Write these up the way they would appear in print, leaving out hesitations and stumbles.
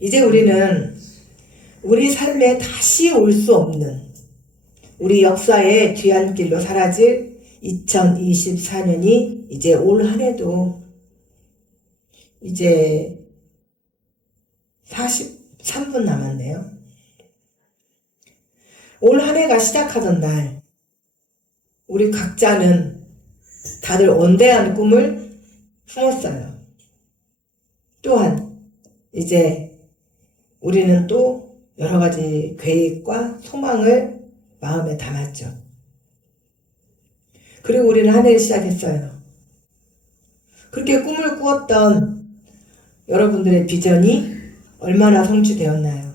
이제 우리는 우리 삶에 다시 올 수 없는 우리 역사의 뒤안길로 사라질 2024년이 이제 올 한 해도 이제 43분 남았네요. 올 한 해가 시작하던 날 우리 각자는 다들 원대한 꿈을 품었어요. 또한 이제 우리는 또 여러 가지 계획과 소망을 마음에 담았죠. 그리고 우리는 한 해를 시작했어요. 그렇게 꿈을 꾸었던 여러분들의 비전이 얼마나 성취되었나요?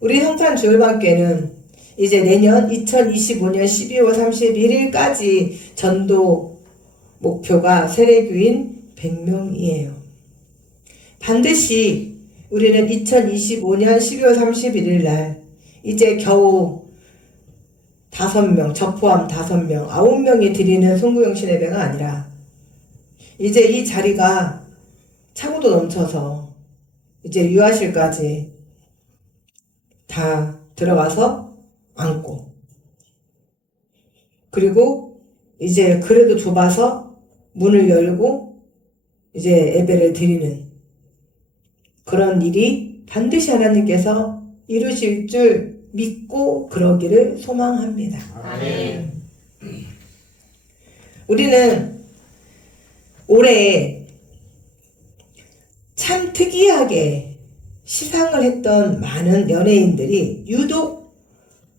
우리 성탄주일반교회는 이제 내년 2025년 12월 31일까지 전도 목표가 세례교인 100명이에요. 반드시 우리는 2025년 12월 31일 날 이제 겨우 5명, 저 포함 5명, 9명이 드리는 송구영신 예배가 아니라 이제 이 자리가 차고도 넘쳐서 이제 유아실까지 다 들어가서 앉고, 그리고 이제 그래도 좁아서 문을 열고 이제 예배를 드리는 그런 일이 반드시 하나님께서 이루실 줄 믿고 그러기를 소망합니다. 아멘. 우리는 올해 참 특이하게 시상을 했던 많은 연예인들이 유독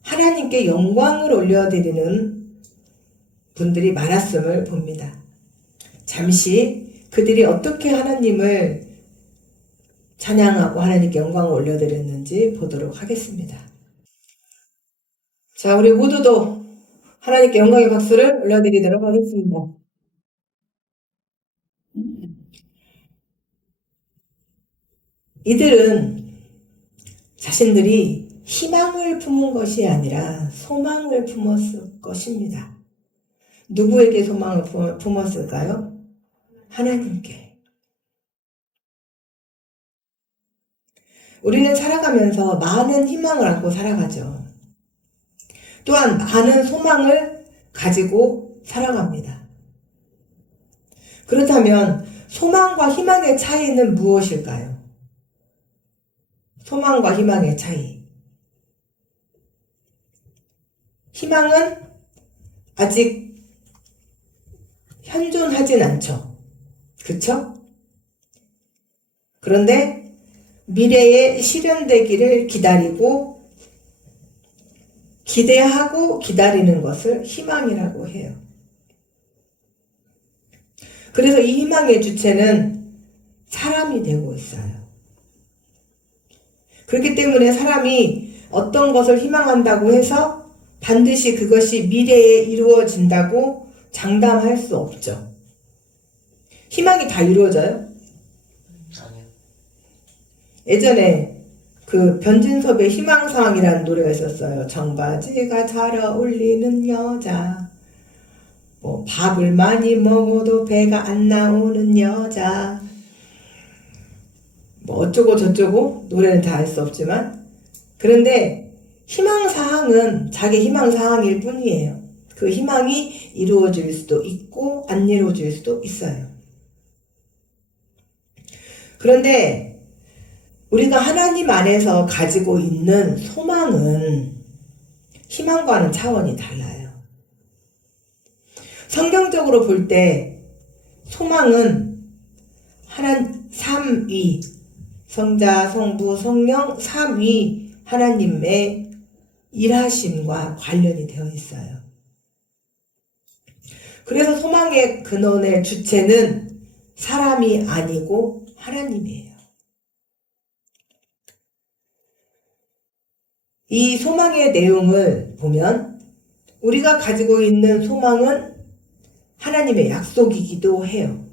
하나님께 영광을 올려드리는 분들이 많았음을 봅니다. 잠시 그들이 어떻게 하나님을 찬양하고 하나님께 영광을 올려드렸는지 보도록 하겠습니다. 자, 우리 모두도 하나님께 영광의 박수를 올려드리도록 하겠습니다. 이들은 자신들이 희망을 품은 것이 아니라 소망을 품었을 것입니다. 누구에게 소망을 품었을까요? 하나님께. 우리는 살아가면서 많은 희망을 안고 살아가죠. 또한 많은 소망을 가지고 살아갑니다. 그렇다면 소망과 희망의 차이는 무엇일까요? 소망과 희망의 차이. 희망은 아직 현존하진 않죠. 그쵸? 그런데 미래에 실현되기를 기다리고 기대하고 기다리는 것을 희망이라고 해요. 그래서 이 희망의 주체는 사람이 되고 있어요. 그렇기 때문에 사람이 어떤 것을 희망한다고 해서 반드시 그것이 미래에 이루어진다고 장담할 수 없죠. 희망이 다 이루어져요? 예전에 그 변진섭의 희망사항이라는 노래가 있었어요. 청바지가 잘 어울리는 여자, 뭐 밥을 많이 먹어도 배가 안 나오는 여자, 뭐 어쩌고 저쩌고 노래는 다 알 수 없지만, 그런데 희망사항은 자기 희망사항일 뿐이에요. 그 희망이 이루어질 수도 있고 안 이루어질 수도 있어요. 그런데 우리가 하나님 안에서 가지고 있는 소망은 희망과는 차원이 달라요. 성경적으로 볼 때 소망은 삼위, 성자, 성부, 성령, 삼위 하나님의 일하심과 관련이 되어 있어요. 그래서 소망의 근원의 주체는 사람이 아니고 하나님이에요. 이 소망의 내용을 보면 우리가 가지고 있는 소망은 하나님의 약속이기도 해요.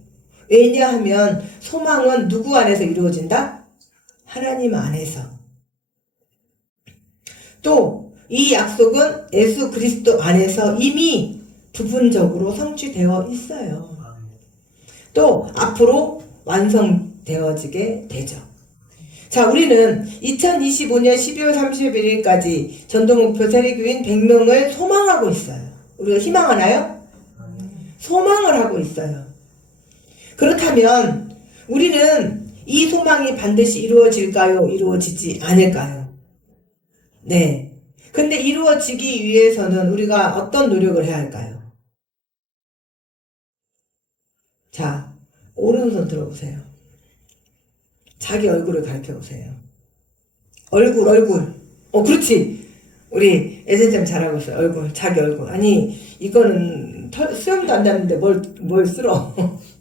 왜냐하면 소망은 누구 안에서 이루어진다? 하나님 안에서. 또 이 약속은 예수 그리스도 안에서 이미 부분적으로 성취되어 있어요. 또 앞으로 완성되어지게 되죠. 자, 우리는 2025년 12월 31일까지 전도목표 세례교인 100명을 소망하고 있어요. 우리가 희망하나요? 소망을 하고 있어요. 그렇다면 우리는 이 소망이 반드시 이루어질까요? 이루어지지 않을까요? 네. 근데 이루어지기 위해서는 우리가 어떤 노력을 해야 할까요? 자, 오른손 들어보세요. 자기 얼굴을 가르쳐 보세요. 얼굴. 그렇지. 우리 애전쌤 잘하고 있어요. 얼굴, 자기 얼굴. 아니, 이거는 수염도 안 났는데 뭘 쓸어.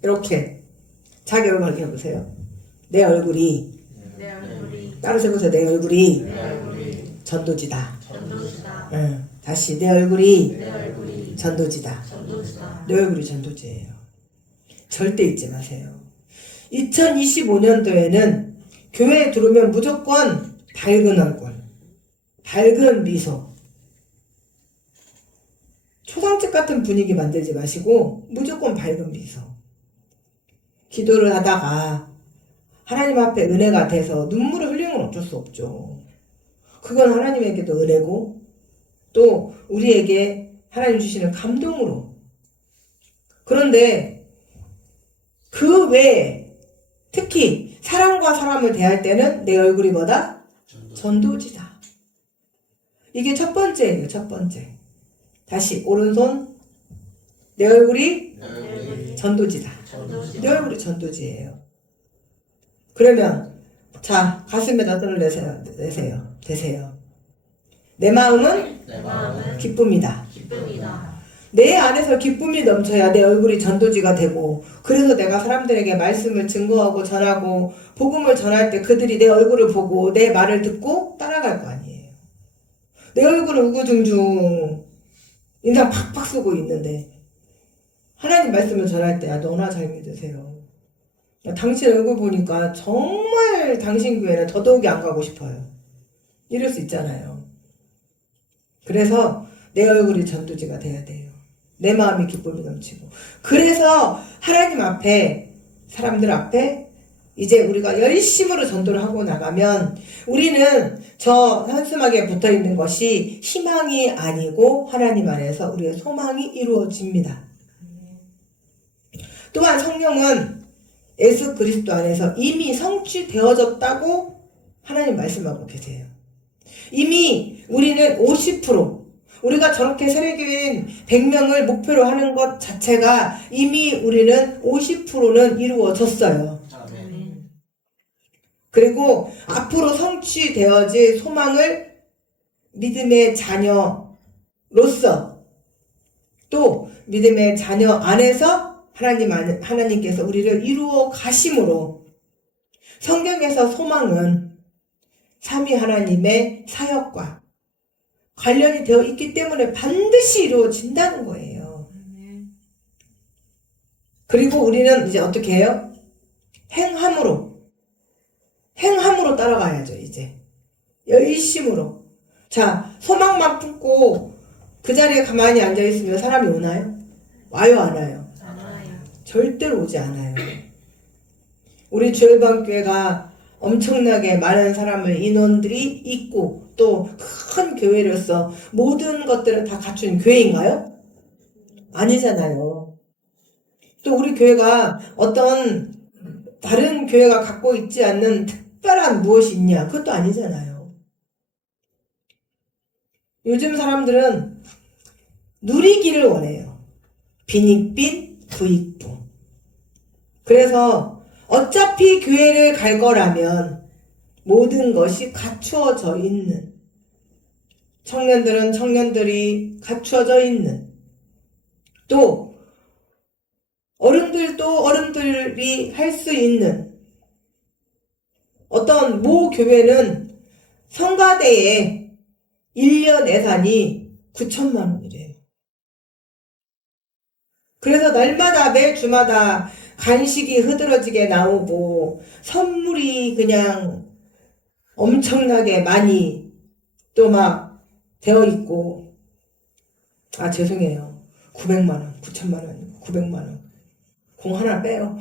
이렇게. 자기 얼굴 가르쳐 보세요. 내 얼굴이. 따로 세보세요. 내 얼굴이. 전도지다. 응. 다시 내 얼굴이 전도지다. 내 얼굴이 전도지예요. 절대 잊지 마세요. 2025년도에는 교회에 들어오면 무조건 밝은 얼굴, 밝은 미소, 초상집 같은 분위기 만들지 마시고 무조건 밝은 미소. 기도를 하다가 하나님 앞에 은혜가 돼서 눈물을 흘리면 어쩔 수 없죠. 그건 하나님에게도 은혜고 또 우리에게 하나님 주시는 감동으로. 그런데 그 외에 특히 사람과 사람을 대할 때는 내 얼굴이 뭐다? 전도지다. 이게 첫 번째예요. 첫 번째. 다시 오른손. 내 얼굴이 전도지다. 내 얼굴이 전도지예요. 그러면 자, 가슴에다 손을 대세요. 내 마음은 기쁨이다. 내 안에서 기쁨이 넘쳐야 내 얼굴이 전도지가 되고, 그래서 내가 사람들에게 말씀을 증거하고 전하고 복음을 전할 때 그들이 내 얼굴을 보고 내 말을 듣고 따라갈 거 아니에요. 내 얼굴은 우구중중 인상 팍팍 쓰고 있는데 하나님 말씀을 전할 때 너나 잘 믿으세요. 당신 얼굴 보니까 정말 당신 교회는 더더욱이 안 가고 싶어요. 이럴 수 있잖아요. 그래서 내 얼굴이 전도지가 돼야 돼요. 내 마음이 기쁨이 넘치고. 그래서 하나님 앞에, 사람들 앞에 이제 우리가 열심으로 전도를 하고 나가면 우리는 저 현수막에 붙어 있는 것이 희망이 아니고 하나님 안에서 우리의 소망이 이루어집니다. 또한 성령은 예수 그리스도 안에서 이미 성취되어졌다고 하나님 말씀하고 계세요. 이미 우리는 50%, 우리가 저렇게 세례교인 100명을 목표로 하는 것 자체가 이미 우리는 50%는 이루어졌어요. 아멘. 그리고 앞으로 성취되어질 소망을 믿음의 자녀로서 또 믿음의 자녀 안에서 하나님께서 우리를 이루어 가심으로 성경에서 소망은 삼위 하나님의 사역과 관련이 되어 있기 때문에 반드시 이루어진다는 거예요. 그리고 우리는 이제 어떻게 해요? 행함으로 따라가야죠. 이제 열심으로. 자, 소망만 품고 그 자리에 가만히 앉아있으면 사람이 오나요? 와요, 안 와요? 절대로 오지 않아요. 우리 주일방교회가 엄청나게 많은 사람을 인원들이 있고 또 큰 교회로서 모든 것들을 다 갖춘 교회인가요? 아니잖아요. 또 우리 교회가 어떤 다른 교회가 갖고 있지 않는 특별한 무엇이 있냐? 그것도 아니잖아요. 요즘 사람들은 누리기를 원해요. 빈익빈 부익부. 그래서 어차피 교회를 갈 거라면 모든 것이 갖추어져 있는, 청년들은 청년들이 갖추어져 있는, 또 어른들도 어른들이 할 수 있는 어떤 모 교회는 성가대에 1년 예산이 9천만 원이래요. 그래서 날마다 매 주마다 간식이 흐드러지게 나오고 선물이 그냥 엄청나게 많이 또 막 되어 있고, 아 죄송해요, 900만원 9천만 원 900만원 공 하나 빼요.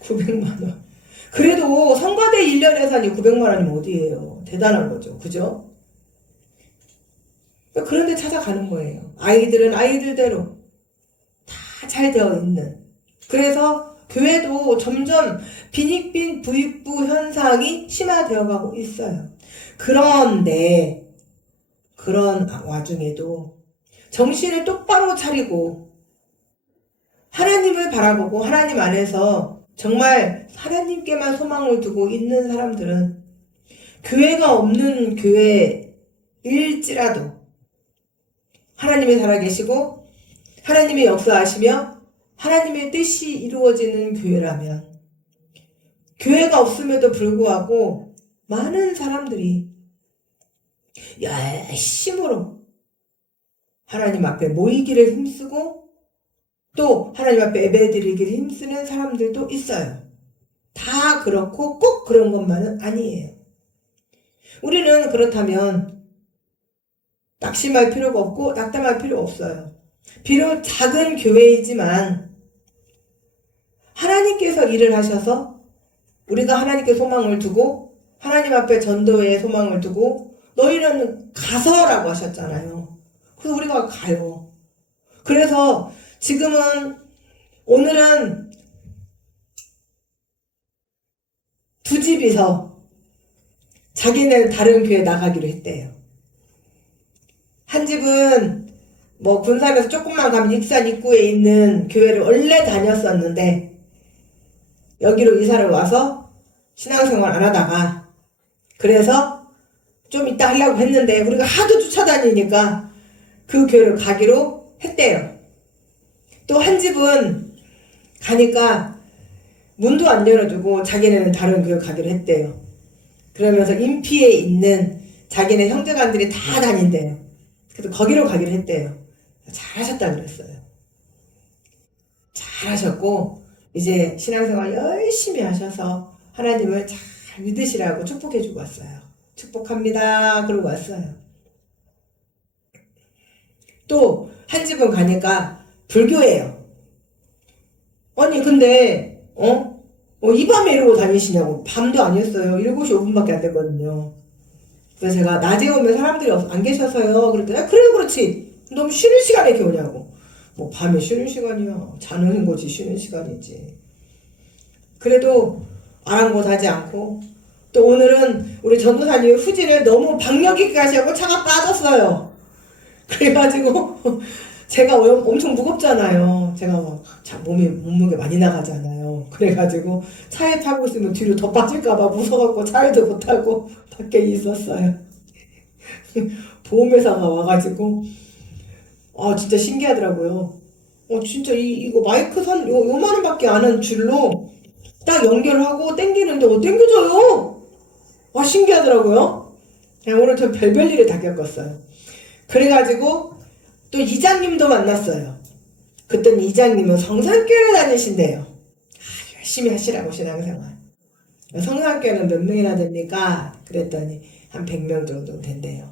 900만원. 그래도 성가대 아무리 1년에 산이 900만 원이면 어디예요. 대단한 거죠. 그죠? 그런데 찾아가는 거예요. 아이들은 아이들대로 다 잘 되어 있는. 그래서 교회도 점점 빈익빈 부익부 현상이 심화되어 가고 있어요. 그런데 그런 와중에도 정신을 똑바로 차리고 하나님을 바라보고 하나님 안에서 정말 하나님께만 소망을 두고 있는 사람들은 교회가 없는 교회일지라도 하나님이 살아계시고 하나님이 역사하시며 하나님의 뜻이 이루어지는 교회라면 교회가 없음에도 불구하고 많은 사람들이 열심으로 하나님 앞에 모이기를 힘쓰고 또 하나님 앞에 예배드리기를 힘쓰는 사람들도 있어요. 다 그렇고 꼭 그런 것만은 아니에요. 우리는 그렇다면 낙심할 필요가 없고 낙담할 필요 없어요. 비록 작은 교회이지만 하나님께서 일을 하셔서 우리가 하나님께 소망을 두고 하나님 앞에 전도에 소망을 두고 너희는 가서라고 하셨잖아요. 그래서 우리가 가요. 그래서 지금은 오늘은 두 집이서 자기는 다른 교회 나가기로 했대요. 한 집은 뭐 군산에서 조금만 가면 익산 입구에 있는 교회를 원래 다녔었는데 여기로 이사를 와서 신앙생활 안 하다가 그래서 좀 이따 하려고 했는데 우리가 하도 쫓아다니니까 그 교회를 가기로 했대요. 또 한 집은 가니까 문도 안 열어주고 자기네는 다른 교회 가기로 했대요. 그러면서 인피에 있는 자기네 형제간들이 다 다닌대요. 그래서 거기로 가기로 했대요. 잘하셨다 그랬어요. 잘하셨고 이제 신앙생활 열심히 하셔서 하나님을 잘 믿으시라고 축복해주고 왔어요. 축복합니다. 그러고 왔어요. 또 한 집은 가니까 불교예요. 아니 근데 이 밤에 이러고 다니시냐고. 밤도 아니었어요. 7시 5분밖에 안 됐거든요. 그래서 제가 낮에 오면 사람들이 안 계셔서요. 그랬더니 그래 그렇지. 너무 쉬는 시간에 이렇게 오냐고. 뭐 밤에 쉬는 시간이야. 자는 거지 쉬는 시간이지. 그래도 아랑곳하지 않고 또 오늘은 우리 전도사님 후진을 너무 박력 있게 하시고 차가 빠졌어요. 그래가지고 제가 엄청 무겁잖아요. 제가 몸무게 많이 나가잖아요. 그래가지고 차에 타고 있으면 뒤로 더 빠질까봐 무서워갖고 차에도 못 타고 밖에 있었어요. 보험회사가 와가지고 진짜 신기하더라고요. 진짜 이거 마이크 요만한 밖에 안 한 줄로 딱 연결하고 땡기는데 땡겨져요. 신기하더라고요. 오늘 저 별별 일을 다 겪었어요. 그래가지고 또 이장님도 만났어요. 그랬더니 이장님은 성산교회를 다니신대요. 열심히 하시라고 신앙생활. 성산교회는 몇 명이나 됩니까? 그랬더니 한 100명 정도 된대요.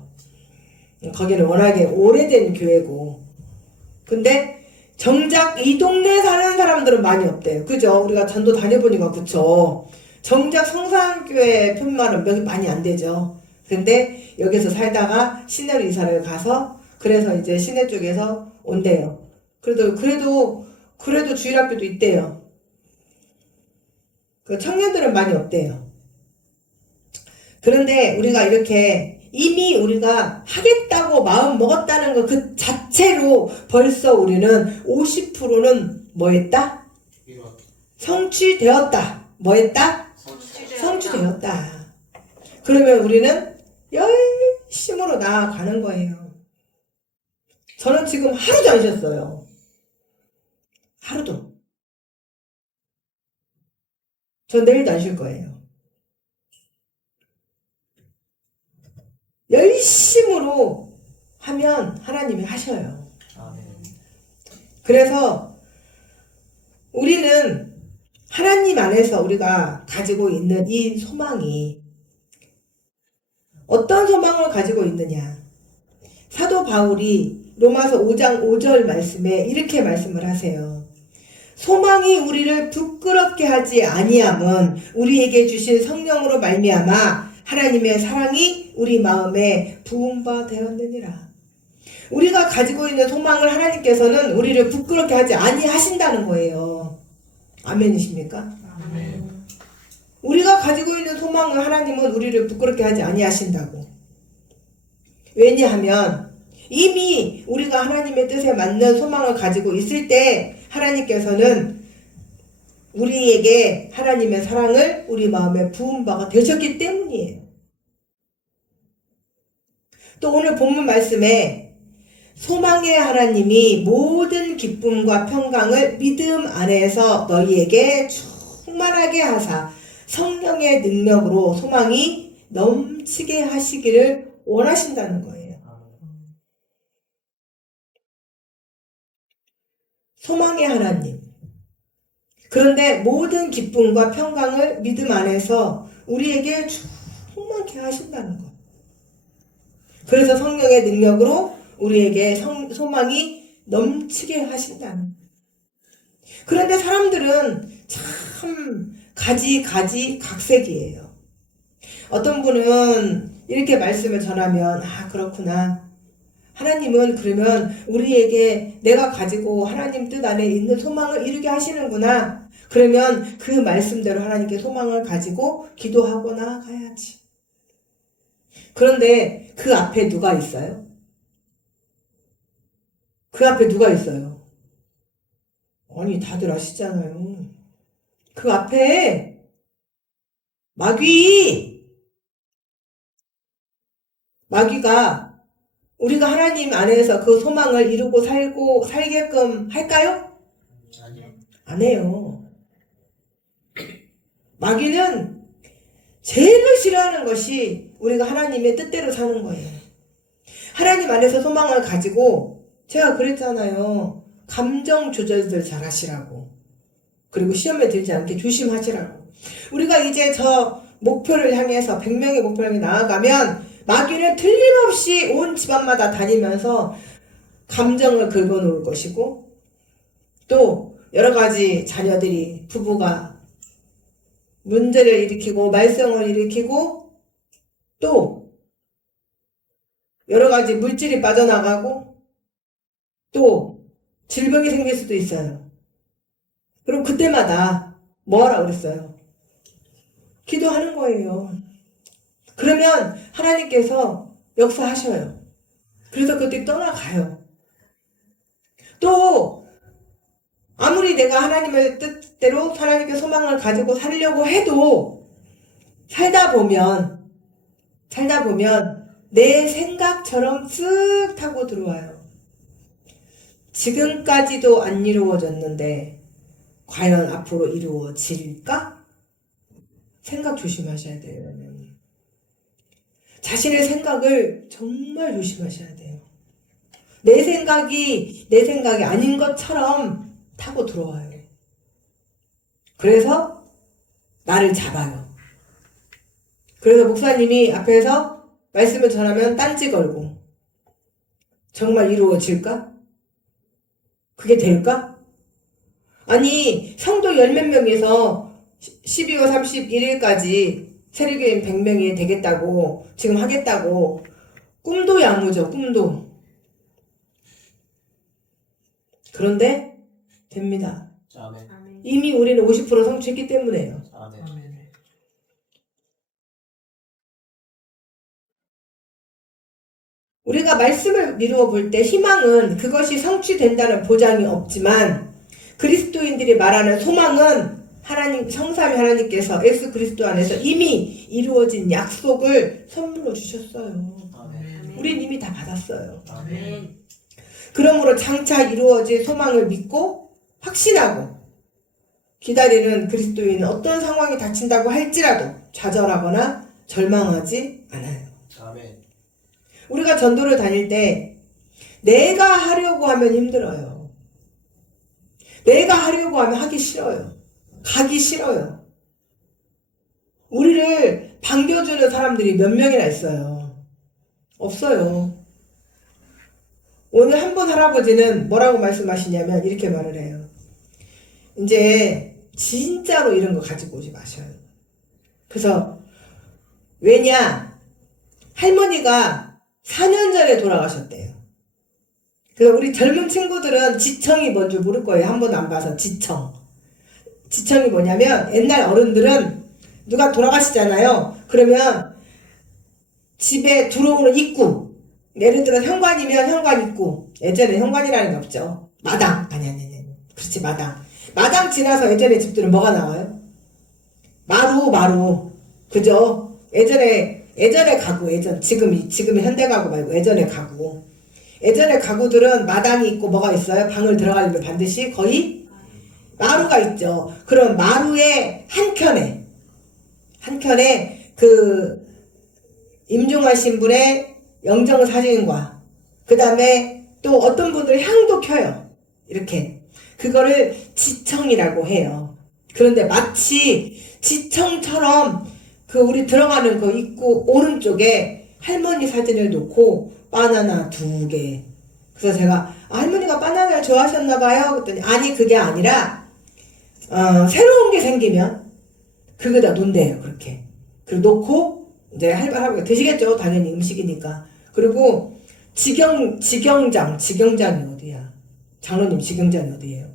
거기는 워낙에 오래된 교회고 근데 정작 이 동네에 사는 사람들은 많이 없대요. 그죠? 우리가 전도 다녀보니까 그쵸? 정작 성산교회 편말은 명이 많이 안 되죠. 근데 여기서 살다가 시내로 이사를 가서 그래서 이제 시내 쪽에서 온대요. 그래도 주일학교도 있대요. 그 청년들은 많이 없대요. 그런데 우리가 이렇게 이미 우리가 하겠다고 마음 먹었다는 것 그 자체로 벌써 우리는 50%는 뭐 했다? 성취되었다. 뭐 했다? 성취되었다. 그러면 우리는 열심으로 나아가는 거예요. 저는 지금 하루도 안 쉬었어요. 하루도. 전 내일도 안 쉴 거예요. 열심으로 하면 하나님이 하셔요. 그래서 우리는 하나님 안에서 우리가 가지고 있는 이 소망이 어떤 소망을 가지고 있느냐. 사도 바울이 로마서 5장 5절 말씀에 이렇게 말씀을 하세요. 소망이 우리를 부끄럽게 하지 아니함은 우리에게 주신 성령으로 말미암아 하나님의 사랑이 우리 마음에 부은 바 되었느니라. 우리가 가지고 있는 소망을 하나님께서는 우리를 부끄럽게 하지 아니하신다는 거예요. 아멘이십니까? 아멘. 우리가 가지고 있는 소망을 하나님은 우리를 부끄럽게 하지 아니하신다고. 왜냐하면 이미 우리가 하나님의 뜻에 맞는 소망을 가지고 있을 때 하나님께서는 우리에게 하나님의 사랑을 우리 마음에 부은 바가 되셨기 때문이에요. 또 오늘 본문 말씀에 소망의 하나님이 모든 기쁨과 평강을 믿음 안에서 너희에게 충만하게 하사 성령의 능력으로 소망이 넘치게 하시기를 원하신다는 거예요. 소망의 하나님. 그런데 모든 기쁨과 평강을 믿음 안에서 우리에게 충만케 하신다는 것. 그래서 성령의 능력으로 우리에게 소망이 넘치게 하신다는 것. 그런데 사람들은 참 가지각색이에요. 어떤 분은 이렇게 말씀을 전하면 그렇구나. 하나님은 그러면 우리에게 내가 가지고 하나님 뜻 안에 있는 소망을 이루게 하시는구나. 그러면 그 말씀대로 하나님께 소망을 가지고 기도하고 나아가야지. 그런데 그 앞에 누가 있어요? 그 앞에 누가 있어요? 아니 다들 아시잖아요. 그 앞에 마귀가 우리가 하나님 안에서 그 소망을 이루고 살게끔 할까요? 아니요. 안 해요. 마귀는 제일 싫어하는 것이 우리가 하나님의 뜻대로 사는 거예요. 하나님 안에서 소망을 가지고 제가 그랬잖아요. 감정 조절들 잘 하시라고. 그리고 시험에 들지 않게 조심하시라고. 우리가 이제 저 목표를 향해서 100명의 목표를 향해 나아가면 마귀는 틀림없이 온 집안마다 다니면서 감정을 긁어놓을 것이고 또 여러 가지 자녀들이 부부가 문제를 일으키고 말썽을 일으키고 또 여러 가지 물질이 빠져나가고 또 질병이 생길 수도 있어요. 그럼 그때마다 뭐 하라고 그랬어요? 기도하는 거예요. 그러면 하나님께서 역사하셔요. 그래서 그때 떠나가요. 또 아무리 내가 하나님의 뜻대로 하나님께 소망을 가지고 살려고 해도 살다 보면 내 생각처럼 쓱 타고 들어와요. 지금까지도 안 이루어졌는데 과연 앞으로 이루어질까? 생각 조심하셔야 돼요. 자신의 생각을 정말 조심하셔야 돼요. 내 생각이 아닌 것처럼 타고 들어와요. 그래서 나를 잡아요. 그래서 목사님이 앞에서 말씀을 전하면 딴지 걸고 정말 이루어질까? 그게 될까? 아니 성도 열몇 명에서 12월 31일까지 세례교인 100명이 되겠다고 지금 하겠다고 꿈도 야무져. 꿈도. 그런데 됩니다. 아멘. 이미 우리는 50% 성취했기 때문에요. 아멘. 우리가 말씀을 미루어 볼 때 희망은 그것이 성취된다는 보장이 없지만 그리스도인들이 말하는 소망은 하나님 성삼위 하나님께서 예수 그리스도 안에서 이미 이루어진 약속을 선물로 주셨어요. 아멘. 우린 이미 다 받았어요. 아멘. 그러므로 장차 이루어질 소망을 믿고 확신하고 기다리는 그리스도인은 어떤 상황이 닥친다고 할지라도 좌절하거나 절망하지 않아요. 아멘. 우리가 전도를 다닐 때 내가 하려고 하면 힘들어요. 내가 하려고 하면 하기 싫어요. 가기 싫어요. 우리를 반겨주는 사람들이 몇 명이나 있어요. 없어요. 오늘 한 분 할아버지는 뭐라고 말씀하시냐면 이렇게 말을 해요. 이제 진짜로 이런 거 가지고 오지 마셔요. 그래서 왜냐? 할머니가 4년 전에 돌아가셨대요. 그래서 우리 젊은 친구들은 지청이 뭔 줄 모를 거예요. 한 번도 안 봐서 지청. 지청이 뭐냐면 옛날 어른들은 누가 돌아가시잖아요. 그러면 집에 들어오는 입구, 예를 들어 현관이면 현관 입구. 예전에 현관이라는 게 없죠. 마당. 아니. 그렇지, 마당. 마당 지나서 예전에 집들은 뭐가 나와요? 마루. 그죠? 예전에 가구, 지금이 현대 가구 말고 예전에 가구. 예전에 가구들은 마당이 있고 뭐가 있어요? 방을 들어가려면 반드시 거의 마루가 있죠. 그럼 마루의 한켠에 그 임종하신 분의 영정사진과 그 다음에 또 어떤 분들은 향도 켜요. 이렇게. 그거를 지청이라고 해요. 그런데 마치 지청처럼 그 우리 들어가는 그 입구 오른쪽에 할머니 사진을 놓고 바나나 2개. 그래서 제가 할머니가 바나나를 좋아하셨나봐요. 그랬더니 아니 그게 아니라 새로운 게 생기면 그거다 놓는대요. 그렇게. 그리고 놓고 이제 할머니가 드시겠죠. 당연히 음식이니까. 그리고 직영장이 어디야? 장로님 직영장이 어디예요?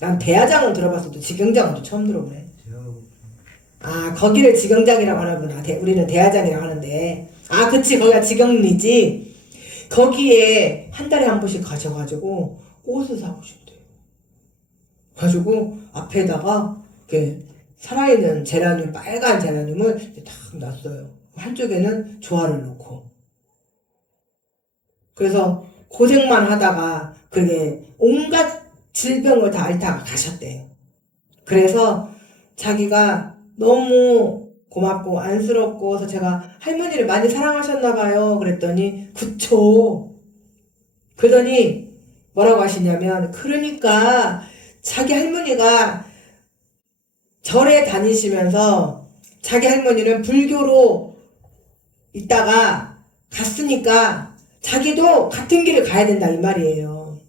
난 대야장은 들어봤어도 직영장은 또 처음 들어보네. 아, 거기를 직영장이라고 하는구나. 우리는 대야장이라고 하는데. 아, 그치. 거기가 직영리지. 거기에 한 달에 한 번씩 가셔가지고 꽃을 사오신대요. 가지고 앞에다가 이렇게 살아있는 제라늄, 빨간 제라늄을 딱 놨어요. 한쪽에는 조화를 놓고. 그래서 고생만 하다가 그게 온갖 질병을 다 앓다가 가셨대요. 그래서 자기가 너무 고맙고 안쓰럽고 그래서 제가 할머니를 많이 사랑하셨나봐요. 그랬더니 그쵸. 그러더니 뭐라고 하시냐면 그러니까 자기 할머니가 절에 다니시면서 자기 할머니는 불교로 있다가 갔으니까 자기도 같은 길을 가야 된다 이 말이에요.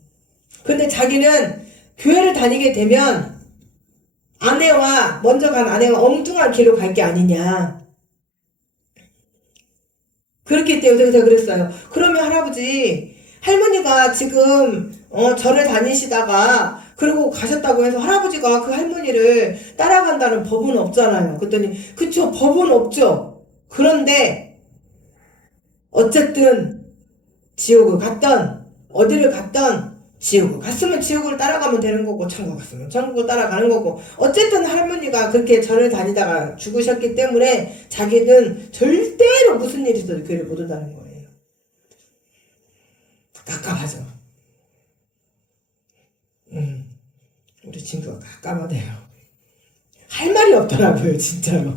근데 자기는 교회를 다니게 되면 먼저 간 아내와 엉뚱한 길로 갈 게 아니냐. 그렇기 때문에 제가 그랬어요. 그러면 할머니가 지금 절을 다니시다가 그러고 가셨다고 해서 할아버지가 그 할머니를 따라간다는 법은 없잖아요. 그랬더니 그쵸, 법은 없죠. 그런데 어쨌든 지옥을 갔던 어디를 갔던 지옥을 갔으면 지옥을 따라가면 되는 거고 천국 갔으면 천국을 따라가는 거고 어쨌든 할머니가 그렇게 절을 다니다가 죽으셨기 때문에 자기는 절대로 무슨 일이 있어도 교회를 못 온다는 거예요. 깝깝하죠. 우리 친구가 깝깝하대요. 할 말이 없더라고요 진짜로.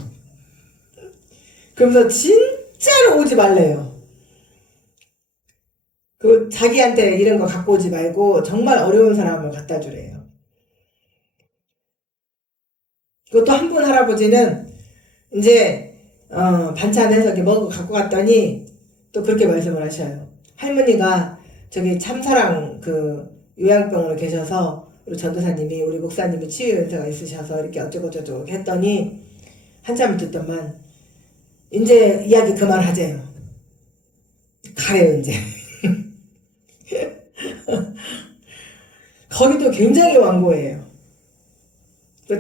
그러면서 진짜로 오지 말래요. 그 자기한테 이런 거 갖고 오지 말고 정말 어려운 사람을 갖다 주래요. 그것도 한 분 할아버지는 이제 반찬해서 이렇게 먹고 갖고 갔더니 또 그렇게 말씀을 하셔요. 할머니가 저기 참사랑 그 요양병원에 계셔서 우리 전도사님이 우리 목사님이 치유 연세가 있으셔서 이렇게 어쩌고저쩌고 했더니 한참 듣더만 이제 이야기 그만하재요. 가래요 이제. 거기도 굉장히 완고해요.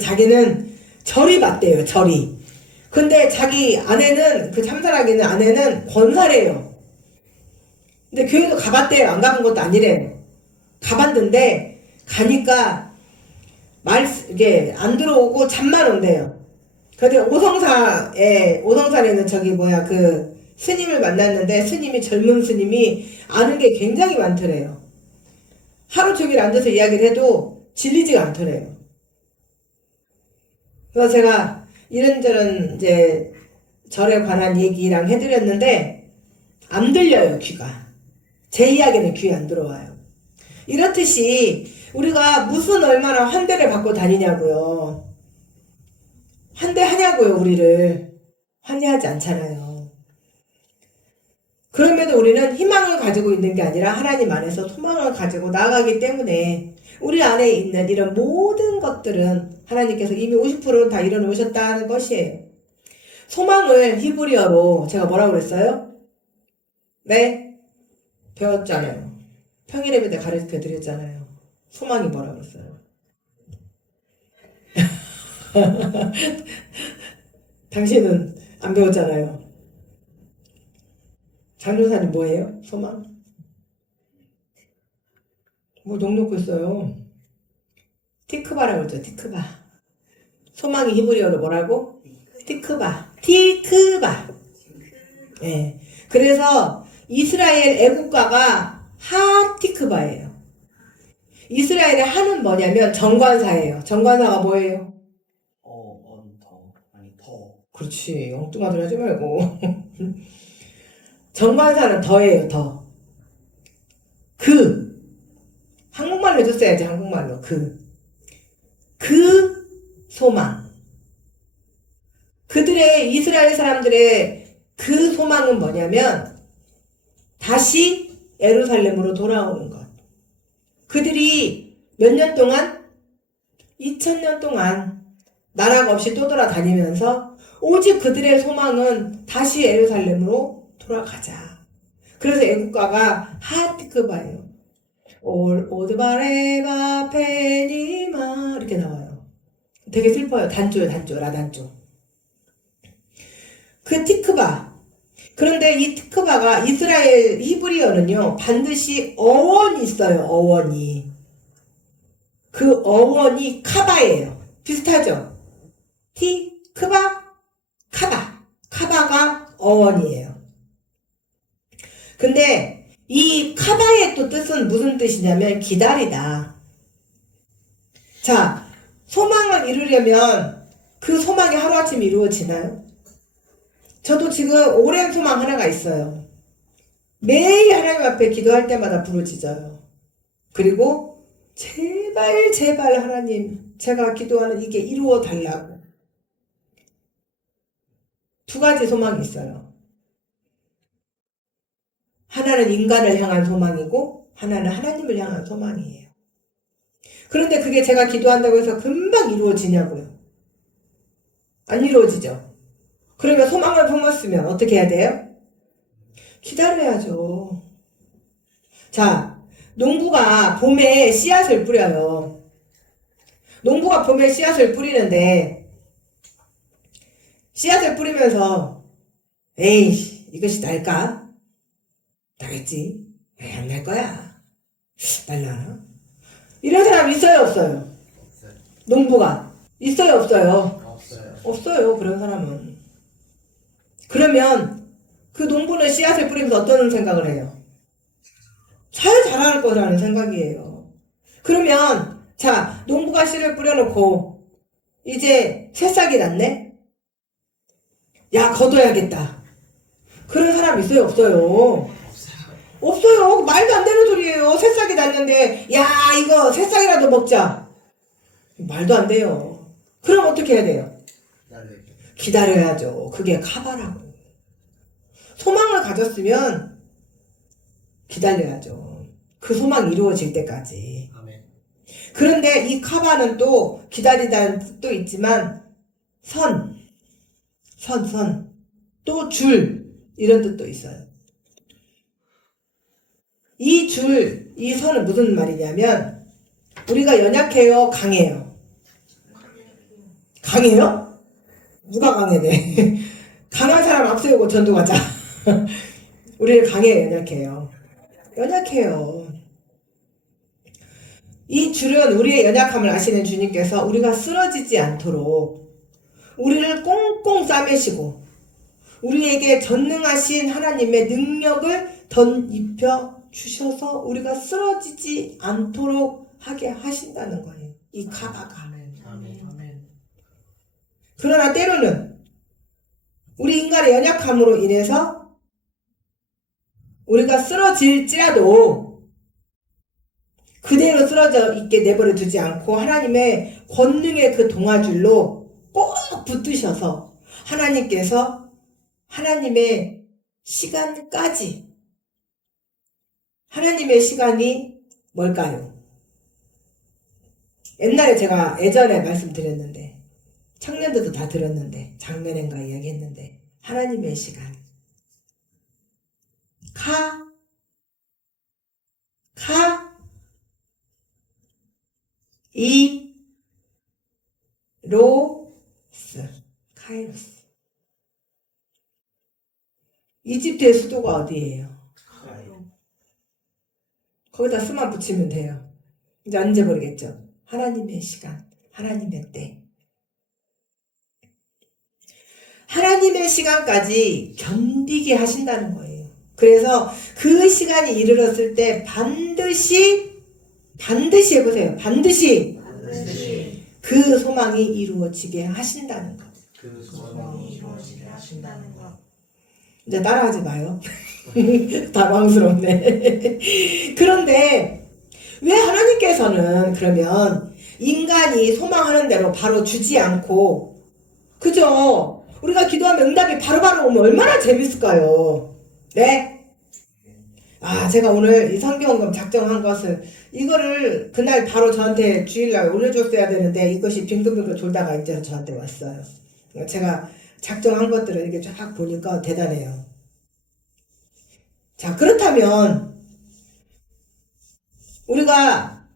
자기는 절이 맞대요. 절이. 근데 자기 아내는 그 참사랑이는 아내는 권사래요. 근데 교회도 가봤대요. 안 가본 것도 아니래요. 가봤는데 가니까 이게 안 들어오고 잠만 온대요. 근데 오성산에 있는 그 스님을 만났는데 스님이 젊은 스님이 아는 게 굉장히 많더래요. 하루 종일 앉아서 이야기를 해도 질리지가 않더래요. 그래서 제가 이런저런 이제 절에 관한 얘기랑 해드렸는데 안 들려요 귀가. 제 이야기는 귀에 안 들어와요. 이렇듯이 우리가 무슨 얼마나 환대를 받고 다니냐고요. 환대하냐고요 우리를. 환대하지 않잖아요. 그럼에도 우리는 희망을 가지고 있는 게 아니라 하나님 안에서 소망을 가지고 나아가기 때문에 우리 안에 있는 이런 모든 것들은 하나님께서 이미 50%는 다 이뤄놓으셨다는 것이에요. 소망을 히브리어로 제가 뭐라고 그랬어요? 네? 배웠잖아요. 평일 예배 때 가르쳐 드렸잖아요. 소망이 뭐라고 그랬어요? 당신은 안 배웠잖아요. 장로사님 뭐예요? 소망? 뭐 녹놓고 있어요. 티크바라고 그러죠. 티크바. 소망이 히브리어로 뭐라고? 티크바. 티크바. 예. 그래서 이스라엘 애국가가 하티크바예요. 이스라엘의 하는 뭐냐면 정관사예요. 정관사가 뭐예요? 더. 그렇지. 엉뚱한 소리 하지 말고. 정관사는 더예요. 더. 한국말로 해줬어야지. 한국말로. 소망. 그들의 이스라엘 사람들의 그 소망은 뭐냐면 다시 예루살렘으로 돌아오는 것. 그들이 몇 년 동안? 2000년 동안 나라가 없이 떠돌아다니면서 오직 그들의 소망은 다시 예루살렘으로 돌아가자. 그래서 애국가가 하티크바예요. 오드바레바 페니마 이렇게 나와요. 되게 슬퍼요. 단조요, 라단조. 그 티크바. 그런데 이 티크바가 이스라엘 히브리어는요, 반드시 어원이 있어요, 어원이. 그 어원이 카바예요. 비슷하죠? 카바. 카바가 어원이에요. 근데 이 카바의 또 뜻은 무슨 뜻이냐면 기다리다. 자, 소망을 이루려면 그 소망이 하루아침에 이루어지나요? 저도 지금 오랜 소망 하나가 있어요. 매일 하나님 앞에 기도할 때마다 부르짖어요. 그리고 제발 하나님, 제가 기도하는 이게 이루어 달라고. 두 가지 소망이 있어요. 하나는 인간을 향한 소망이고 하나는 하나님을 향한 소망이에요. 그런데 그게 제가 기도한다고 해서 금방 이루어지냐고요? 안 이루어지죠? 그러면 소망을 품었으면 어떻게 해야 돼요? 기다려야죠. 자, 농부가 봄에 씨앗을 뿌려요. 농부가 봄에 씨앗을 뿌리는데 씨앗을 뿌리면서 에이, 이것이 날까? 나겠지? 에이, 안 날 거야. 날라나? 이런 사람 있어요, 없어요? 없어요. 농부가 있어요, 없어요? 없어요. 없어요, 그런 사람은. 그러면 그 농부는 씨앗을 뿌리면서 어떤 생각을 해요? 잘 자랄 거라는 생각이에요. 그러면 자, 농부가 씨를 뿌려놓고 이제 새싹이 났네? 야, 걷어야겠다. 그런 사람 있어요, 없어요? 없어요. 말도 안 되는 소리예요. 새싹이 났는데 야, 이거 새싹이라도 먹자. 말도 안 돼요. 그럼 어떻게 해야 돼요? 기다려야죠. 그게 카바라고. 소망을 가졌으면 기다려야죠. 그 소망이 이루어질 때까지. 아멘. 그런데 이 카바는 또 기다리다는 뜻도 있지만 선, 또 줄 이런 뜻도 있어요. 이 선은 무슨 말이냐면 우리가 연약해요, 강해요? 강해요? 누가 강해네? 강한 사람 앞세우고 전도 가자. 우리는 강해요, 연약해요? 연약해요. 이 줄은 우리의 연약함을 아시는 주님께서 우리가 쓰러지지 않도록 우리를 꽁꽁 싸매시고 우리에게 전능하신 하나님의 능력을 덧입혀 주셔서 우리가 쓰러지지 않도록 하게 하신다는 거예요. 이 카바가. 아멘. 그러나 때로는 우리 인간의 연약함으로 인해서 우리가 쓰러질지라도 그대로 쓰러져 있게 내버려 두지 않고 하나님의 권능의 그 동아줄로 꼭 붙드셔서 하나님께서 하나님의 시간까지 하나님의 시간이 뭘까요? 옛날에 제가 예전에 말씀드렸는데 청년들도 다 들었는데 장면인가 이야기했는데 하나님의 시간 카이로스. 이집트의 수도가 어디예요? 거기다 수만 붙이면 돼요. 이제 안 잊어버리겠죠? 하나님의 시간, 하나님의 때. 하나님의 시간까지 견디게 하신다는 거예요. 그래서 그 시간이 이르렀을 때 반드시 해보세요. 반드시 그 소망이 이루어지게 하신다는 거. 그 소망이 이루어지게 하신다는 것. 이제 따라하지 마요. 당황스럽네. 그런데 왜 하나님께서는 그러면 인간이 소망하는 대로 바로 주지 않고, 그죠? 우리가 기도하면 응답이 바로바로 오면 얼마나 재밌을까요? 네? 제가 오늘 이 성경금 작정한 것을, 이거를 그날 바로 저한테 주일날 올려줬어야 되는데 이것이 빙글빙글 돌다가 이제 저한테 왔어요. 제가 작정한 것들을 이렇게 쫙 보니까 대단해요. 자, 그렇다면 우리가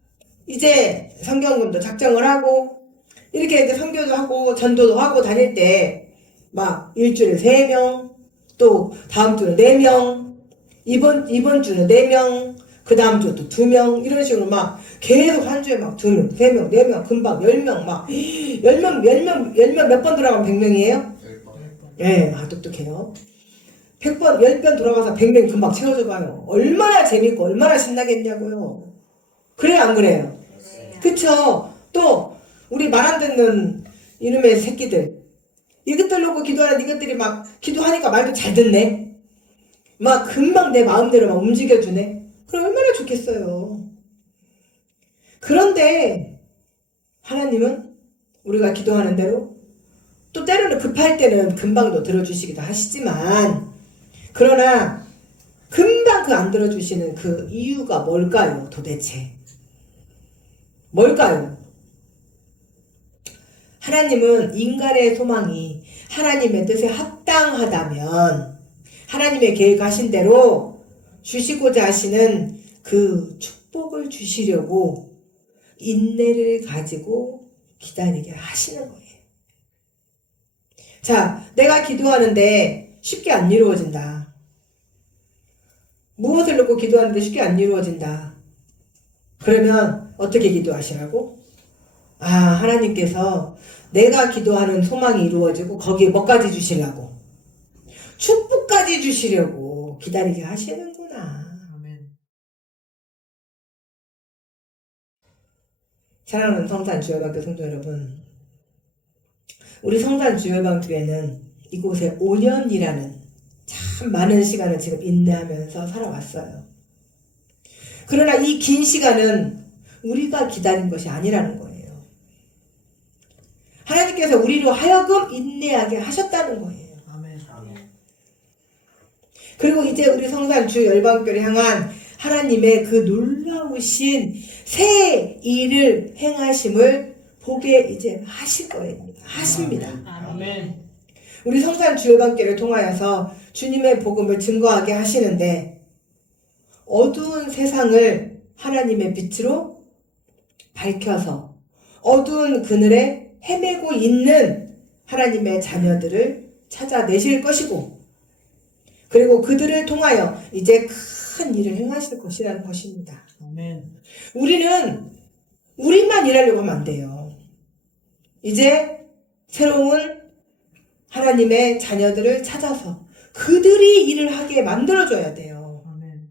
이제 성경금도 작정을 하고 이렇게 이제 선교도 하고 전도도 하고 다닐 때 막 일주일에 3명, 또 다음 주는 4명, 이번 주는 4명, 그 다음 주도 2명, 이런 식으로 막 계속 한 주에 막 2명, 3명, 4명, 금방 10명, 막 10명 몇 번 들어가면 100명이에요? 10번. 네, 똑똑해요. 10번 돌아가서 100명 금방 채워줘 봐요. 얼마나 재밌고 얼마나 신나겠냐고요. 그래요, 안 그래요? 그쵸? 또 우리 말 안 듣는 이놈의 새끼들, 이것들 놓고 기도하는 이것들이 막 기도하니까 말도 잘 듣네. 막 금방 내 마음대로 막 움직여주네. 그럼 얼마나 좋겠어요. 그런데 하나님은 우리가 기도하는 대로, 또 때로는 급할 때는 금방도 들어주시기도 하시지만, 그러나 금방 그 안 들어주시는 그 이유가 뭘까요? 도대체 뭘까요? 하나님은 인간의 소망이 하나님의 뜻에 합당하다면 하나님의 계획하신 대로 주시고자 하시는 그 축복을 주시려고 인내를 가지고 기다리게 하시는 거예요. 자, 내가 기도하는데 쉽게 안 이루어진다. 무엇을 놓고 기도하는데 쉽게 안 이루어진다. 그러면 어떻게 기도하시라고? 하나님께서 내가 기도하는 소망이 이루어지고 거기에 뭐까지 주시려고? 축복까지 주시려고 기다리게 하시는구나. 아멘. 사랑하는 성산주열반교 성도 여러분, 우리 성산주열반교회는 이곳에 5년이라는 참 많은 시간을 지금 인내하면서 살아왔어요. 그러나 이 긴 시간은 우리가 기다린 것이 아니라는 거예요. 하나님께서 우리로 하여금 인내하게 하셨다는 거예요. 아멘. 그리고 이제 우리 성산주열반교를 향한 하나님의 그 놀라우신 새 일을 행하심을 보게 이제 하실 거예요. 하십니다. 아멘. 우리 성산주열반교를 통하여서 주님의 복음을 증거하게 하시는데, 어두운 세상을 하나님의 빛으로 밝혀서 어두운 그늘에 헤매고 있는 하나님의 자녀들을 찾아내실 것이고, 그리고 그들을 통하여 이제 큰 일을 행하실 것이라는 것입니다. 아멘. 우리는 우리만 일하려고 하면 안 돼요. 이제 새로운 하나님의 자녀들을 찾아서 그들이 일을 하게 만들어줘야 돼요. 아멘.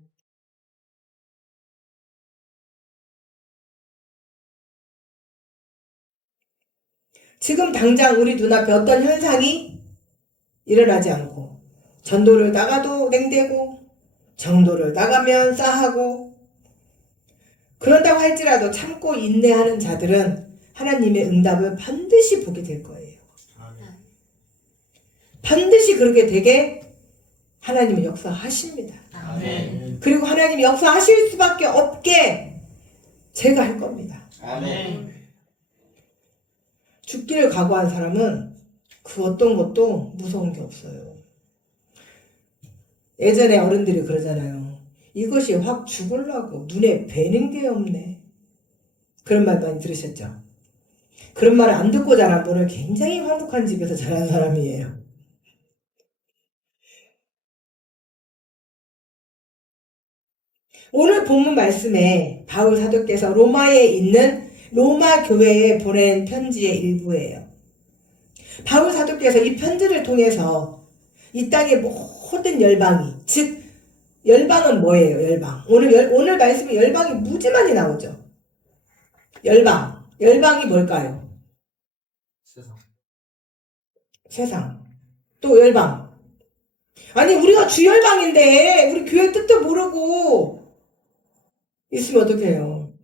지금 당장 우리 눈앞에 어떤 현상이 일어나지 않고, 전도를 나가도 냉대고 정도를 나가면 싸하고, 그런다고 할지라도 참고 인내하는 자들은 하나님의 응답을 반드시 보게 될 거예요. 아멘. 반드시 그렇게 되게 하나님은 역사하십니다. 아멘. 그리고 하나님이 역사하실 수밖에 없게 제가 할 겁니다. 아멘. 죽기를 각오한 사람은 그 어떤 것도 무서운 게 없어요. 예전에 어른들이 그러잖아요. 이것이 확 죽으려고 눈에 뵈는 게 없네. 그런 말 많이 들으셨죠? 그런 말을 안 듣고 자란 분은 굉장히 화목한 집에서 자란 사람이에요. 오늘 본문 말씀에 바울 사도께서 로마에 있는 로마 교회에 보낸 편지의 일부예요. 바울 사도께서 이 편지를 통해서 이 땅의 모든 열방이, 즉 열방은 뭐예요? 열방. 오늘 말씀에 열방이 무지 많이 나오죠. 열방이 뭘까요? 세상. 또 열방. 아니 우리가 주열방인데 우리 교회 뜻도 모르고 있으면 어떡해요?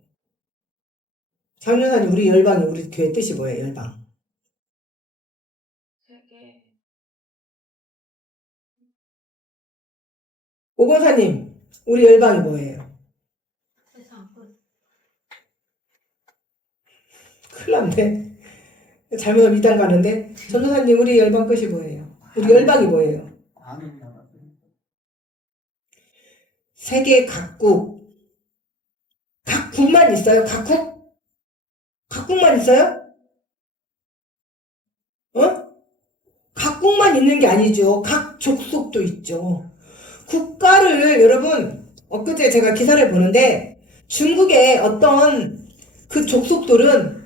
장년사님, 우리 열방이 우리 교회 뜻이 뭐예요? 열방. 세계 오건사님, 우리 열방이 뭐예요? 세상 끝. 큰일 났네. 잘못하면 이단 가는데. 전도사님, 우리 열방 끝이 뭐예요? 우리 열방이 뭐예요? 세계 각국. 각국만 있어요? 각국? 각국만 있어요? 각국만 있는 게 아니죠. 각 족속도 있죠. 국가를 여러분 엊그제 제가 기사를 보는데 중국의 어떤 그 족속들은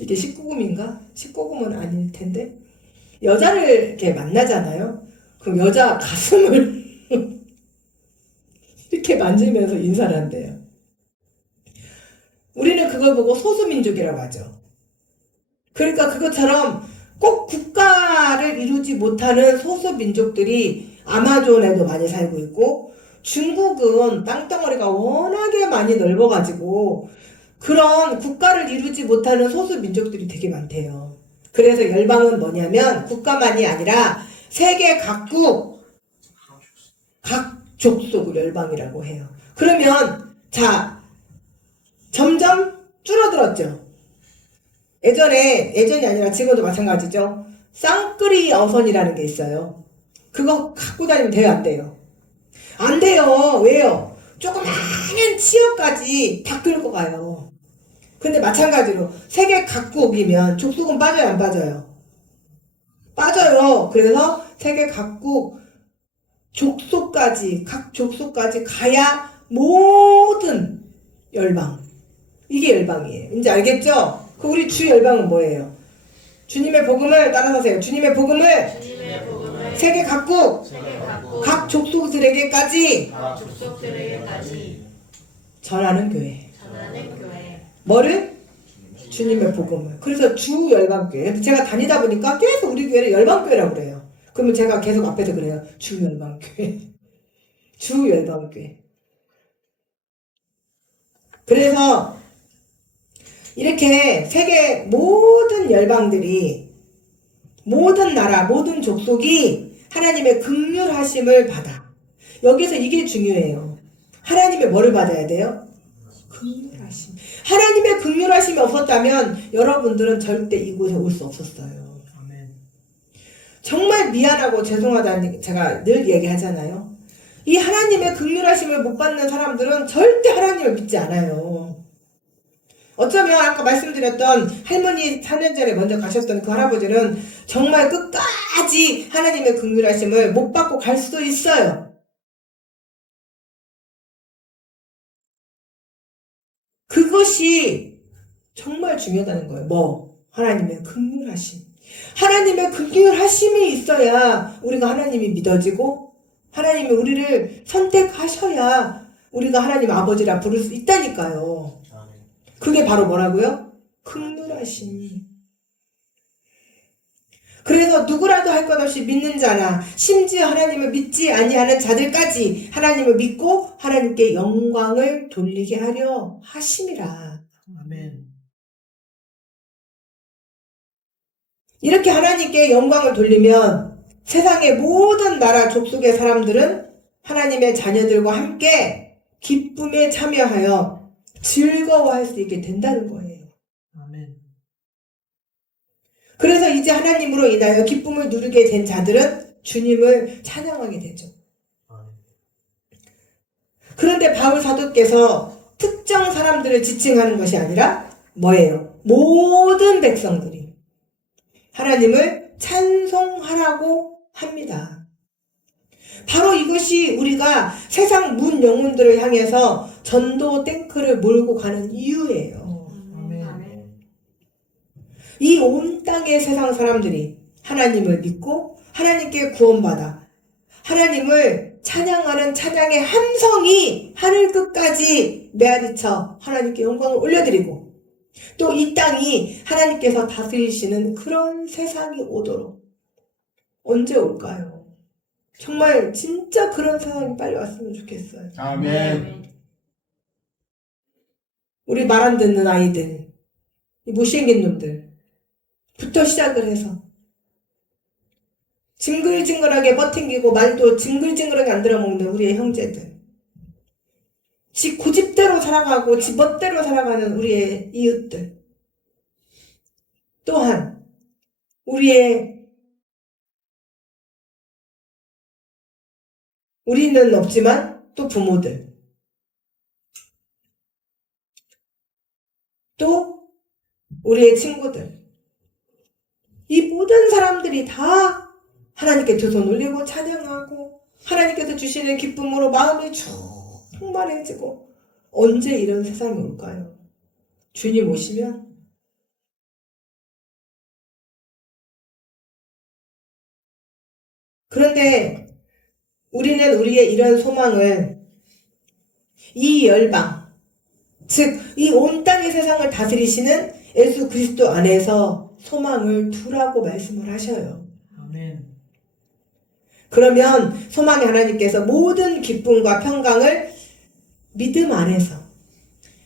이게 19금인가? 19금은 아닐 텐데 여자를 이렇게 만나잖아요. 그럼 여자 가슴을 이렇게 만지면서 인사를 한대요. 우리는 그걸 보고 소수민족이라고 하죠. 그러니까 그것처럼 꼭 국가를 이루지 못하는 소수민족들이 아마존에도 많이 살고 있고 중국은 땅덩어리가 워낙에 많이 넓어가지고 그런 국가를 이루지 못하는 소수민족들이 되게 많대요. 그래서 열방은 뭐냐면 국가만이 아니라 세계 각국 각 족속을 열방이라고 해요. 그러면 자 점점 줄어들었죠. 예전이 아니라 지금도 마찬가지죠. 쌍끌이 어선이라는 게 있어요. 그거 갖고 다니면 돼요, 안 돼요? 안 돼요. 왜요? 조그마한 치역까지 다 끌고 가요. 근데 마찬가지로 세계 각국이면 족속은 빠져요, 안 빠져요? 빠져요. 그래서 세계 각국 족속까지, 각 족속까지 가야 모든 열방. 이게 열방이에요. 이제 알겠죠? 그 우리 주 열방은 뭐예요? 주님의 복음을 따라서세요. 주님의 복음을 주님의 복음을 세계 각국 세계 각국 각 족속들에게까지 족속들에게까지 전하는 교회. 전하는 교회. 뭐를? 주님의 복음을. 그래서 주 열방교회. 근데 제가 다니다 보니까 계속 우리 교회를 열방교회라고 그래요. 그러면 제가 계속 앞에서 그래요. 주 열방교회. 주 열방교회. 그래서 이렇게 세계 모든 열방들이 모든 나라 모든 족속이 하나님의 긍휼하심을 받아. 여기서 이게 중요해요. 하나님의 뭐를 받아야 돼요? 긍휼하심. 하나님의 긍휼하심이 없었다면 여러분들은 절대 이곳에 올 수 없었어요. 아멘. 정말 미안하고 죄송하다는 제가 늘 얘기하잖아요. 이 하나님의 긍휼하심을 못 받는 사람들은 절대 하나님을 믿지 않아요. 어쩌면 아까 말씀드렸던 할머니 4년 전에 먼저 가셨던 그 할아버지는 정말 끝까지 하나님의 긍휼하심을 못 받고 갈 수도 있어요. 그것이 정말 중요하다는 거예요. 뭐? 하나님의 긍휼하심. 하나님의 긍휼하심이 있어야 우리가 하나님이 믿어지고 하나님이 우리를 선택하셔야 우리가 하나님 아버지라 부를 수 있다니까요. 그게 바로 뭐라고요? 긍휼하심. 그래서 누구라도 할 것 없이 믿는 자나 심지어 하나님을 믿지 아니하는 자들까지 하나님을 믿고 하나님께 영광을 돌리게 하려 하심이라. 아멘. 이렇게 하나님께 영광을 돌리면 세상의 모든 나라 족속의 사람들은 하나님의 자녀들과 함께 기쁨에 참여하여 즐거워할 수 있게 된다는 거예요. 아멘. 그래서 이제 하나님으로 인하여 기쁨을 누리게 된 자들은 주님을 찬양하게 되죠. 그런데 바울 사도께서 특정 사람들을 지칭하는 것이 아니라 뭐예요? 모든 백성들이 하나님을 찬송하라고 합니다. 바로 이것이 우리가 세상 문 영혼들을 향해서 전도 탱크를 몰고 가는 이유예요. 아멘. 이 온 땅의 세상 사람들이 하나님을 믿고 하나님께 구원받아 하나님을 찬양하는 찬양의 함성이 하늘 끝까지 메아리쳐 하나님께 영광을 올려드리고 또 이 땅이 하나님께서 다스리시는 그런 세상이 오도록 언제 올까요? 정말 진짜 그런 세상이 빨리 왔으면 좋겠어요. 아멘. 우리 말 안 듣는 아이들, 이 못생긴 놈들부터 시작을 해서 징글징글하게 버팅기고 말도 징글징글하게 안 들어먹는 우리의 형제들, 지 고집대로 살아가고 지 멋대로 살아가는 우리의 이웃들, 또한 우리는 없지만 또 부모들, 또 우리의 친구들, 이 모든 사람들이 다 하나님께 두 손 올리고 찬양하고 하나님께서 주시는 기쁨으로 마음이 충만해지고 언제 이런 세상이 올까요? 주님 오시면? 그런데 우리는 우리의 이런 소망을 이 열방, 즉 이 온 땅의 세상을 다스리시는 예수 그리스도 안에서 소망을 두라고 말씀을 하셔요. 아멘. 그러면 소망의 하나님께서 모든 기쁨과 평강을 믿음 안에서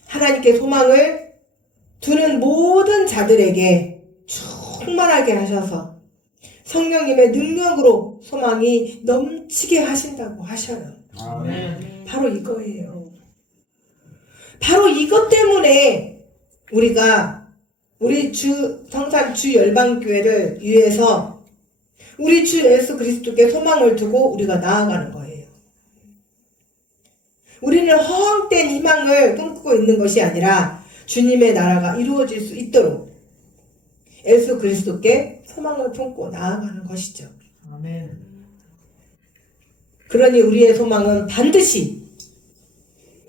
하나님께 소망을 두는 모든 자들에게 충만하게 하셔서 성령님의 능력으로 소망이 넘치게 하신다고 하셔요. 아멘. 바로 이거예요. 바로 이것 때문에 우리가 우리 성산 주 열방교회를 위해서 우리 주 예수 그리스도께 소망을 두고 우리가 나아가는 거예요. 우리는 허황된 희망을 꿈꾸고 있는 것이 아니라 주님의 나라가 이루어질 수 있도록 예수 그리스도께 소망을 품고 나아가는 것이죠. 아멘. 그러니 우리의 소망은 반드시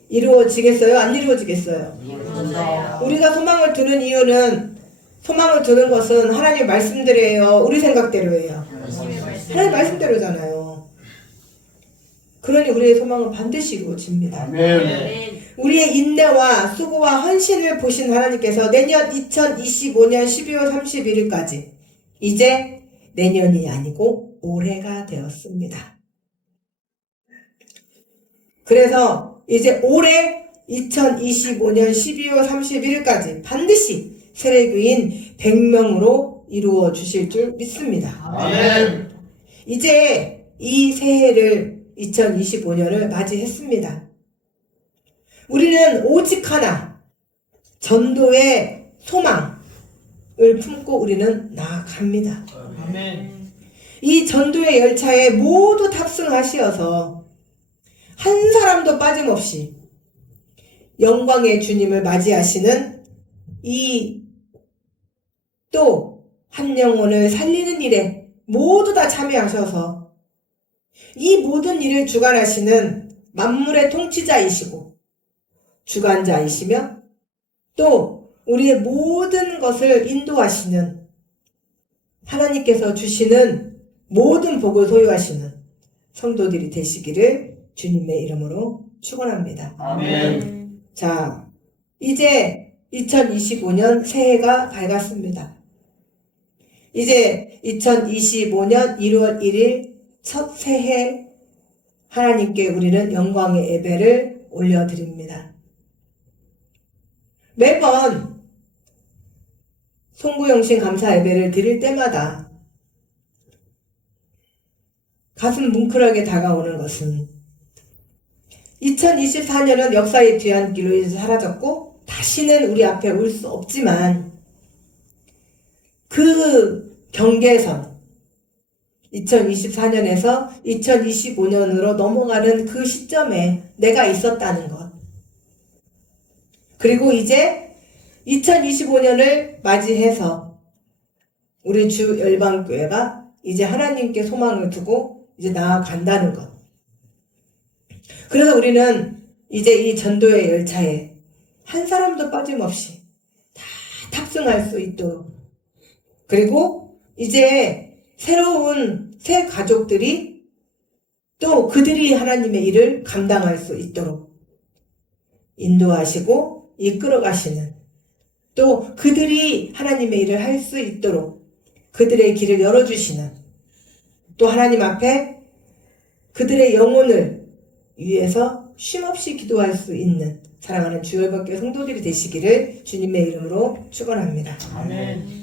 이루어지겠어요? 안 이루어지겠어요? 이루어져요. 우리가 소망을 두는 이유는 소망을 두는 것은 하나님 말씀대로예요? 우리 생각대로예요? 하나님 말씀대로잖아요. 그러니 우리의 소망은 반드시 이루어집니다. 아멘. 우리의 인내와 수고와 헌신을 보신 하나님께서 내년 2025년 12월 31일까지 이제 내년이 아니고 올해가 되었습니다. 그래서 이제 올해 2025년 12월 31일까지 반드시 세례교인 100명으로 이루어 주실 줄 믿습니다. 아멘. 이제 이 새해를 2025년을 맞이했습니다. 우리는 오직 하나 전도의 소망을 품고 우리는 나아갑니다. 아멘. 이 전도의 열차에 모두 탑승하시어서 한 사람도 빠짐없이 영광의 주님을 맞이하시는 이 또 한 영혼을 살리는 일에 모두 다 참여하셔서 이 모든 일을 주관하시는 만물의 통치자이시고 주관자이시며 또 우리의 모든 것을 인도하시는 하나님께서 주시는 모든 복을 소유하시는 성도들이 되시기를 주님의 이름으로 축원합니다. 아멘. 자, 이제 2025년 새해가 밝았습니다. 이제 2025년 1월 1일 첫 새해 하나님께 우리는 영광의 예배를 올려드립니다. 매번 송구영신 감사 예배를 드릴 때마다 가슴 뭉클하게 다가오는 것은 2024년은 역사의 뒤안길로 이제 사라졌고 다시는 우리 앞에 올 수 없지만 그 경계선 2024년에서 2025년으로 넘어가는 그 시점에 내가 있었다는 것. 그리고 이제 2025년을 맞이해서 우리 주 열방교회가 이제 하나님께 소망을 두고 이제 나아간다는 것. 그래서 우리는 이제 이 전도의 열차에 한 사람도 빠짐없이 다 탑승할 수 있도록, 그리고 이제 새로운 새 가족들이 또 그들이 하나님의 일을 감당할 수 있도록 인도하시고 이끌어 가시는, 또 그들이 하나님의 일을 할 수 있도록 그들의 길을 열어주시는, 또 하나님 앞에 그들의 영혼을 위해서 쉼없이 기도할 수 있는 사랑하는 주열법교 성도들이 되시기를 주님의 이름으로 축원합니다. 아멘.